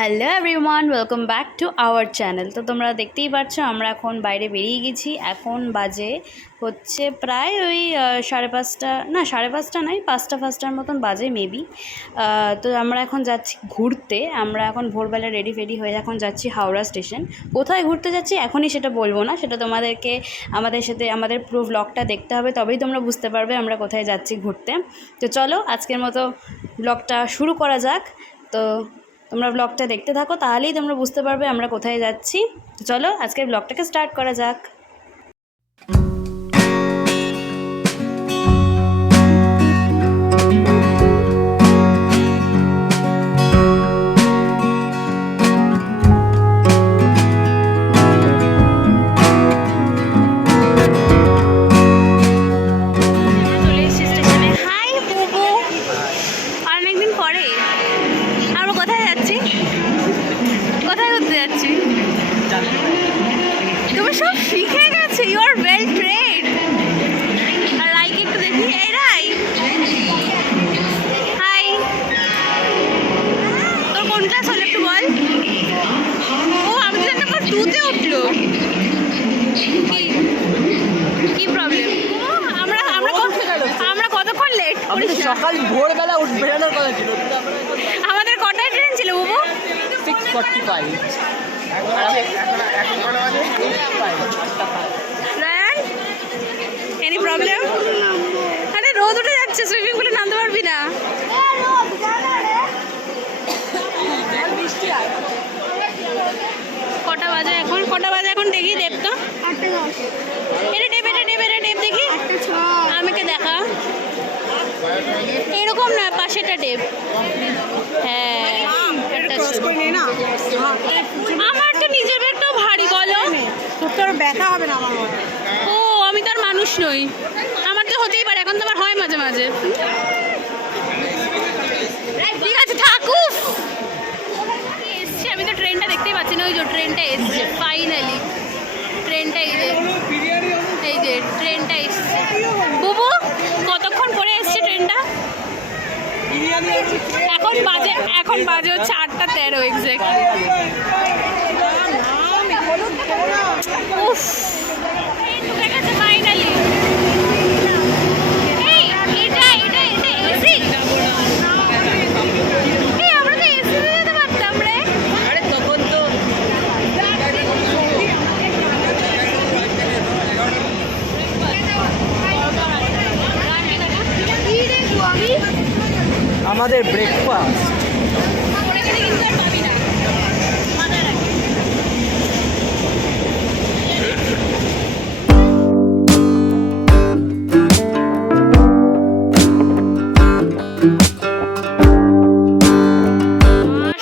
Hello everyone, welcome back to our channel. তো তোমরা দেখতেই পাচ্ছ আমরা এখন বাইরে বেরিয়ে গেছি। এখন বাজে হচ্ছে প্রায় ওই 5:30, না 5:30 নয়, 5টার মতন বাজে মেবি। তো আমরা এখন যাচ্ছি ঘুরতে। আমরা এখন ভোরবেলা রেডি ফেডি হয়ে এখন যাচ্ছি হাওড়া স্টেশন। কোথায় ঘুরতে যাচ্ছি এখনই সেটা বলবো না, সেটা তোমাদেরকে আমাদের পুরো ব্লগটা দেখতে হবে, তবেই তোমরা বুঝতে পারবে আমরা কোথায় যাচ্ছি ঘুরতে। তো চলো আজকের মতো ব্লগটা শুরু করা যাক। তো তোমরা ব্লগটা দেখতে থাকো, তাহলেই তোমরা বুঝতে পারবে আমরা কোথায় যাচ্ছি। তো চলো আজকের ব্লগটাকে স্টার্ট করা যাক। সকাল ভোরবেলা বেরোনোর কথা ছিল। আমাদের কটায় ট্রেন ছিল বাবু? 6:45। Any problem? আরে রোদ উঠে যাচ্ছে, সুইমিং পুলে নামতে পারবি না। কটা বাজে এখন দেখি দেব তো। এটা ডেপ দেখি, আমাকে দেখা। এরকম না, পাশেটা ডেপ। হ্যাঁ, আমার তো নিজের ব্যাগটাও ভারী, বলো। তোর ব্যথা হবে না আমার মনে। ও আমি তো আর মানুষ নই, আমার তো হতেই পারে, এখন তো আমার হয় মাঝে মাঝে। ঠিক আছে থাকুক। এসছে, আমি তো ট্রেনটা দেখতেই পাচ্ছি না। ওই যে ট্রেনটা এসছে ফাইনালি, ট্রেনটা এই যে ট্রেনটা এসছে। বুবু কতক্ষণ পরে এসছে ট্রেনটা? এখন বাজে হচ্ছে 8:13 এক্স্যাক্ট। উফ, ঠিক আছে ফাইনালি। আমাদের ব্রেকফাস্ট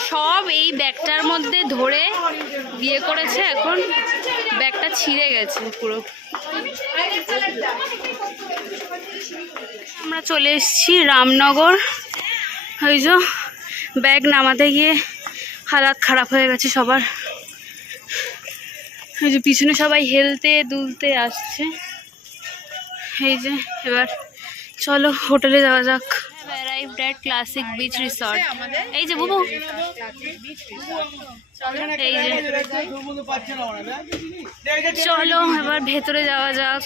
সব এই ব্যাগটার মধ্যে ধরে বিয়ে করেছে। এখন ব্যাগটা ছিঁড়ে গেছে পুরো। আমরা চলে এসেছি রামনগর। ওই যে ব্যাগ নামাতে গিয়ে হালাত খারাপ হয়ে গেছে সবার। এই যে পিছনে সবাই হেলতে দুলতে আসছে। এই যে এবার চলো হোটেলে যাওয়া যাক। অ্যারাইভড এট ক্লাসিক বিচ রিসর্ট। এই যে বুবু, এই যে চলো এবার ভেতরে যাওয়া যাক।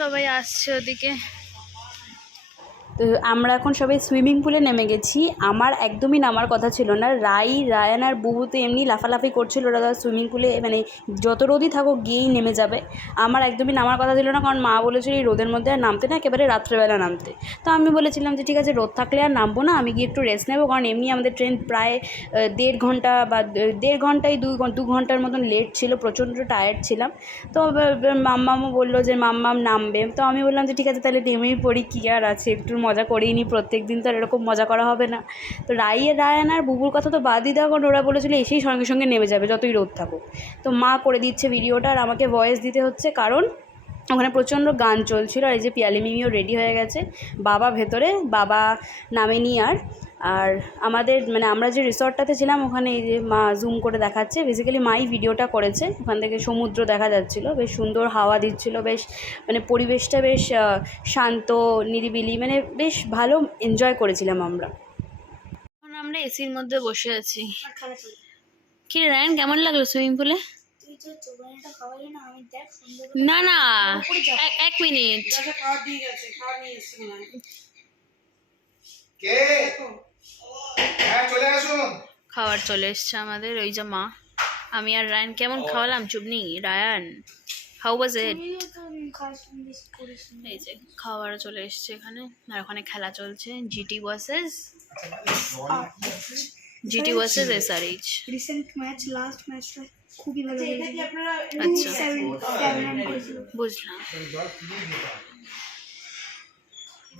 সবাই আসছে ওদিকে। তো আমরা এখন সবাই সুইমিং পুলে নেমে গেছি। আমার একদমই নামার কথা ছিল না। রায়ান আর বুবু তো এমনি লাফালাফি করছিল, ওরা সুইমিং পুলে মানে যত রোদই থাকুক গিয়েই নেমে যাবে। আমার একদমই নামার কথা ছিল না, কারণ মা বলেছিল এই রোদের মধ্যে আর নামতে না, একেবারে রাত্রেবেলা নামতে। তো আমি বলেছিলাম যে ঠিক আছে রোদ থাকলে আর নামবো না, আমি গিয়ে একটু রেস্ট নেবো, কারণ এমনি আমাদের ট্রেন প্রায় 1.5 ঘন্টা বা 1.5 ঘন্টায় 2 ঘন্টার মতন লেট ছিল, প্রচণ্ড টায়ার্ড ছিলাম। তো মাম্মামও বললো যে মাম্মাম নামবে। তো আমি বললাম যে ঠিক আছে তাহলে নেমেই পড়ি, কী আর আছে, একটু মজা করেই নি, প্রত্যেক দিন তো আর এরকম মজা করা হবে না। তো রায়ান আর বুবুর কথা তো বাদই দাও, কারণ ওরা বলেছিলো এসেই সঙ্গে সঙ্গে নেমে যাবে যতই রোদ থাকুক। তো মা করে দিচ্ছে ভিডিওটা আর আমাকে ভয়েস দিতে হচ্ছে, কারণ ওখানে প্রচণ্ড গান চলছিল। আর এই যে পিয়ালি মিমিও রেডি হয়ে গেছে, বাবা ভেতরে, বাবা নামেনি আর আমাদের মানে আমরা যে রিসর্টটাতে ছিলাম ওখানে এই যে মা জুম করে দেখাচ্ছে, বেসিক্যালি মাই ভিডিওটা করেছে। ওখান থেকে সমুদ্র দেখা যাচ্ছিলো, বেশ সুন্দর হাওয়া দিচ্ছিলো, বেশ মানে পরিবেশটা বেশ শান্ত নিরিবিলি, মানে বেশ ভালো এনজয় করেছিলাম আমরা। এখন আমরা এসির মধ্যে বসে আছি। কি রায়ন, কেমন লাগলো সুইমিং পুলে? না না, এক মিনিট। খাবার চলে এসছে আমাদের, ওই যে মা, আমি আর রায়ান কেমন খাওয়ালাম চুবনি। রায়ান, হাউ ওয়াজ ইট? এই যে খাবার চলে এসছে এখানে, আর ওখানে খেলা চলছে, GT versus SRH. Recent match, last ম্যাচটা খুবই ভালো লেগেছে। আচ্ছা, 7 করেছিল। বুঝলাম।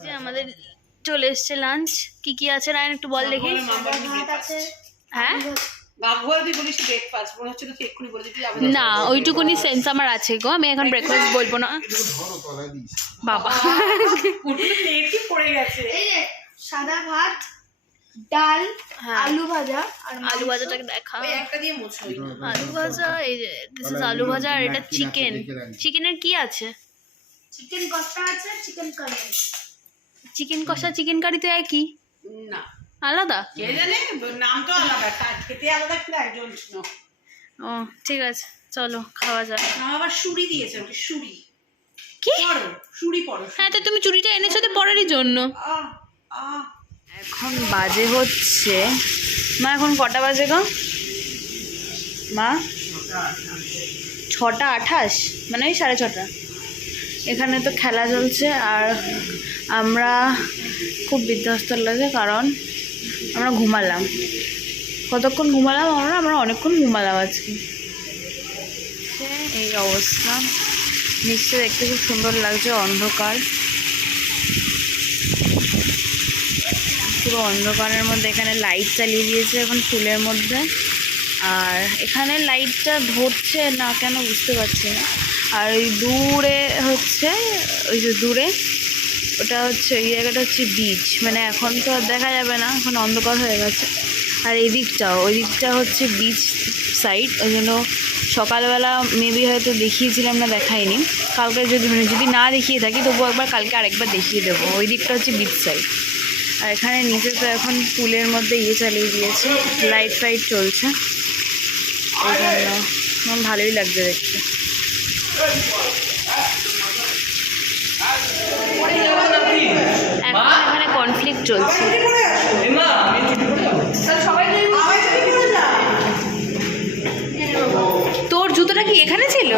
যে আমাদের চলে এসছে লাঞ্চ। কি কি আছে রায়ন একটু বল দেখি। ভাত আছে, হ্যাঁ না না, ওইটুকুনি সেন্স আমার আছে গো, আমি এখন ব্রেকফাস্ট বলবো না বাবা। এই যে সাদা ভাত, ডাল, হ্যাঁ। আলু ভাজা আর আলু ভাজাটাকে দেখা, আলু ভাজা, এই যে দিস ইজ আলু ভাজা, আর এটা চিকেন। চিকেনের কি আছে? চিকেন কষা আছে, চিকেন কারি। চিকেন কষা চিকেন কারি তো একই না, আলাদা? কে জানে, নাম তো আলাদা, খেতে আলাদা, কিন্তু একজন। ও ঠিক আছে, চলো খাওয়া যাক। না, আবার সুরি দিয়েছে, ওকে সুরি। কি পড়ো, সুরি পড়ো। হ্যাঁ, তো তুমি চুড়িটা এনেছো তো পরারই জন্য। এখন বাজে হচ্ছে মা, এখন কটা বাজে গো মা? 6:28, মানে ওই 6:30। এখানে তো খেলা চলছে, আর আমরা খুব বিধ্বস্ত লাগে, কারণ আমরা ঘুমালাম। কতক্ষণ ঘুমালাম আমরা অনেকক্ষণ ঘুমালাম আজকে। এই অবস্থা, নিচে দেখতে খুব সুন্দর লাগছে, অন্ধকার, পুরো অন্ধকারের মধ্যে। এখানে লাইট চালিয়ে দিয়েছে এখন ফুলের মধ্যে, আর এখানে লাইটটা ধরছে না কেন বুঝতে পারছি না। আর ওই দূরে হচ্ছে, ওই যে দূরে ওটা হচ্ছে, ওই জায়গাটা হচ্ছে বিচ, মানে এখন তো আর দেখা যাবে না, এখন অন্ধকার হয়ে গেছে। আর এই দিকটাও, ওই দিকটা হচ্ছে বিচ সাইড, ওই জন্য সকালবেলা মেবি হয়তো দেখিয়েছিলাম না, দেখাইনি। কালকে যদি মানে যদি না দেখিয়ে থাকি তবুও একবার কালকে আরেকবার দেখিয়ে দেবো। ওই দিকটা হচ্ছে বিচ সাইড। আর এখানে নিচে তো এখন পুলের মধ্যে চালিয়ে দিয়েছে, লাইট ফাইট চলছে, ওই জন্য আমার ভালোই লাগছে দেখতে। এখন এখানে কনফ্লিক্ট চলছে। তোর জুতোটা কি এখানে ছিল?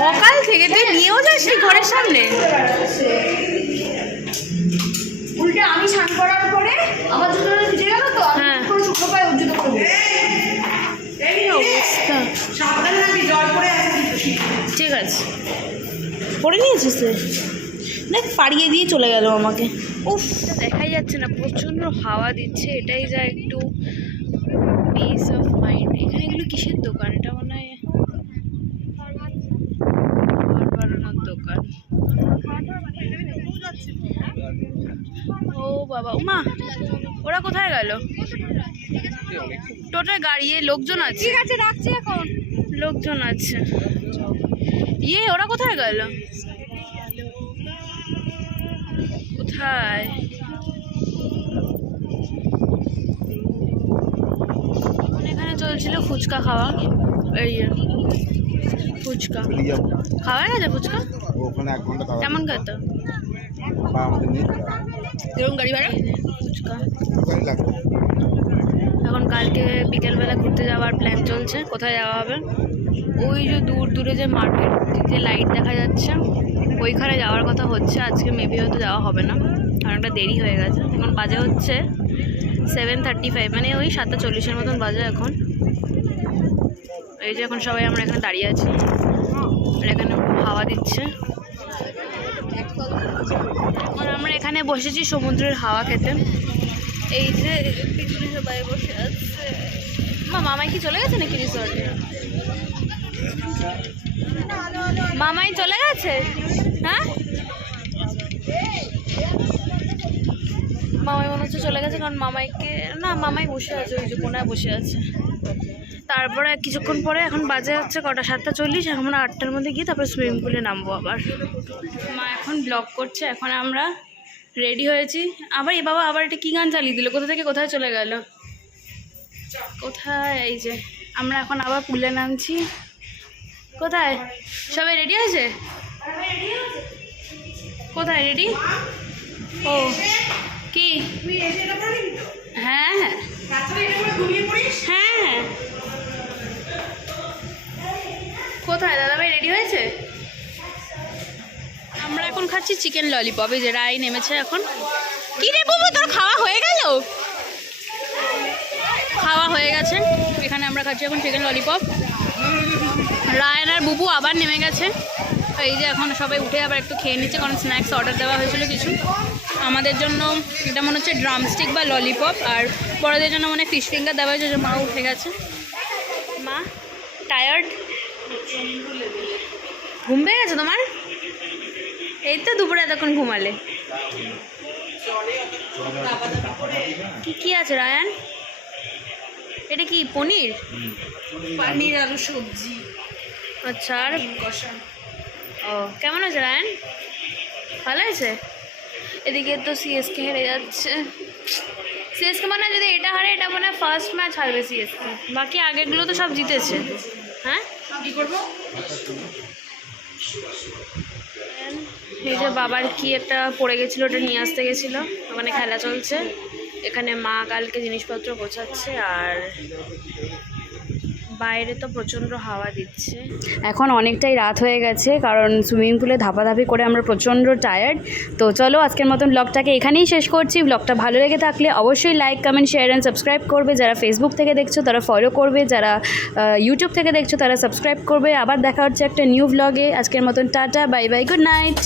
সকাল থেকে তুই নিয়েও যাসনি ঘরের সামনে? উল্টে আমি স্নান করার পরে আমার জুতোটা ভিজে গেল, তো আমি হ্যাঁ। পুরো শুকনো পায়ে উজ্জুত করবো। অবস্থা। সাবধানে নাকি, জল পড়ে আছে। ঠিক আছে, পড়ে নিয়েছিস তুই? দেখ, পাড়িয়ে দিয়ে চলে গেল আমাকে। উফ, দেখাই যাচ্ছে না, প্রচণ্ড হাওয়া দিচ্ছে, এটাই যা একটু পিস অফ মাইন্ড। এখানে এগুলো কিসের দোকান? এটা মনে হয় খাবার বানানোর দোকান। ও বাবা, উমা, ওরা কোথায় গেল? টোটাল গাড়ি, লোকজন আছে? ঠিক আছে, রাখছি এখন। লোকজন আছে, ওরা কোথায় গেল? কোথায়? এখানে চলছিল ফুচকা খাওয়া, এই ফুচকা খাওয়া গেছে। ফুচকা ওখানে 1 ঘন্টা খাওয়া কেমন খেত? আমাদের নেই, এরকম গাড়ি ভাড়া ফুচকা। ওখানে লাগবে। এখন কালকে বিকেলবেলা ঘুরতে যাওয়ার প্ল্যান চলছে। কোথায় যাওয়া হবে? ওই যে দূরে যে মার্কেট, যে লাইট দেখা যাচ্ছে, ওইখানে যাওয়ার কথা হচ্ছে। আজকে মেবি হয়তো যাওয়া হবে না, কারণ একটা দেরি হয়ে গেছে। এখন বাজে হচ্ছে 7:35, মানে ওই 7:40 মতন বাজে এখন। এই যে এখন সবাই আমরা এখানে দাঁড়িয়ে আছি, আর এখানে হাওয়া দিচ্ছে। এখন আমরা এখানে বসেছি সমুদ্রের হাওয়া খেতে। এই যে পিছনে সবাই বসে আছে। মামাই কি চলে গেছে নাকি রিসর্টে? মামাই চলে গেছে? হ্যাঁ, মামাই মনে হচ্ছে চলে গেছে, কারণ মামাইকে না, মামাই বসে আছে ওই যে কোনায় বসে আছে। তারপরে কিছুক্ষণ পরে, এখন বাজে হচ্ছে কটা, 7:40, এখন 8টার মধ্যে গিয়ে তারপরে সুইমিং পুলে নামবো আবার। মা এখন ব্লগ করছে, এখন আমরা রেডি হয়েছি। আবার এ বাবা আবার এটা কী গান চালিয়ে দিল, কোথা থেকে কোথায় চলে গেল, কোথায়? এই যে আমরা এখন আবার পুলে নামছি। কোথায় সবাই রেডি আছে? কোথায় রেডি? ও কি? হ্যাঁ হ্যাঁ হ্যাঁ। কোথায় দাদাভাই রেডি হয়েছে? আমরা এখন খাচ্ছি চিকেন ললিপপ। এই যে রাই নেমেছে এখন। কি রে বুবু, তোর খাওয়া হয়ে গেল? খাওয়া হয়ে গেছে। এখানে আমরা খাচ্ছি এখন চিকেন ললিপপ। রায়ন আর বুবু আবার নেমে গেছে। এই যে এখন সবাই উঠে আবার একটু খেয়ে নিচ্ছে, কারণ স্ন্যাক্স অর্ডার দেওয়া হয়েছিল কিছু। আমাদের জন্য এটা মনে হচ্ছে ড্রামস্টিক বা ললিপপ, আর বড়দের জন্য মনে হয় ফিশ ফিঙ্গার দেওয়া হয়েছে। যে মা উঠে গেছে। মা টায়ার্ড? ঘুম পেয়ে গেছে তোমার? এই তো দুপুরে এতক্ষণ ঘুমালে। কি আছে রায়ান? এটা কি পনির? পনির আলু সবজি। আচ্ছা, আর ও কেমন আছে রায়ান? ভালো আছে? এদিকে তো সিএসকে হেরে যাচ্ছে। সিএসকে মানে যদি এটা হারে, এটা মানে ফার্স্ট ম্যাচ হারবে সিএসকে। বাকি আগেরগুলো তো সব জিতেছে। হ্যাঁ, কি করবো? এই যে বাবার কি একটা পড়ে গেছিলো, ওটা নিয়ে আসতে গেছিলো। ওখানে খেলা চলছে। এখানে মা কালকে জিনিসপত্র গোছাচ্ছে, আর বাইরে তো প্রচণ্ড হাওয়া দিচ্ছে। এখন অনেকটাই রাত হয়ে গেছে, কারণ সুইমিং পুলে ধাপাধাপি করে আমরা প্রচণ্ড টায়ার্ড। তো চলো আজকের মতন ব্লগটাকে এখানেই শেষ করছি। ব্লগটা ভালো লেগে থাকলে অবশ্যই like, comment, share and subscribe করবে। যারা ফেসবুক থেকে দেখছো তারা ফলো করবে, যারা ইউটিউব থেকে দেখছো তারা সাবস্ক্রাইব করবে। আবার দেখা হচ্ছে একটা নিউ ব্লগে। আজকের মতন tata, bye bye, good night.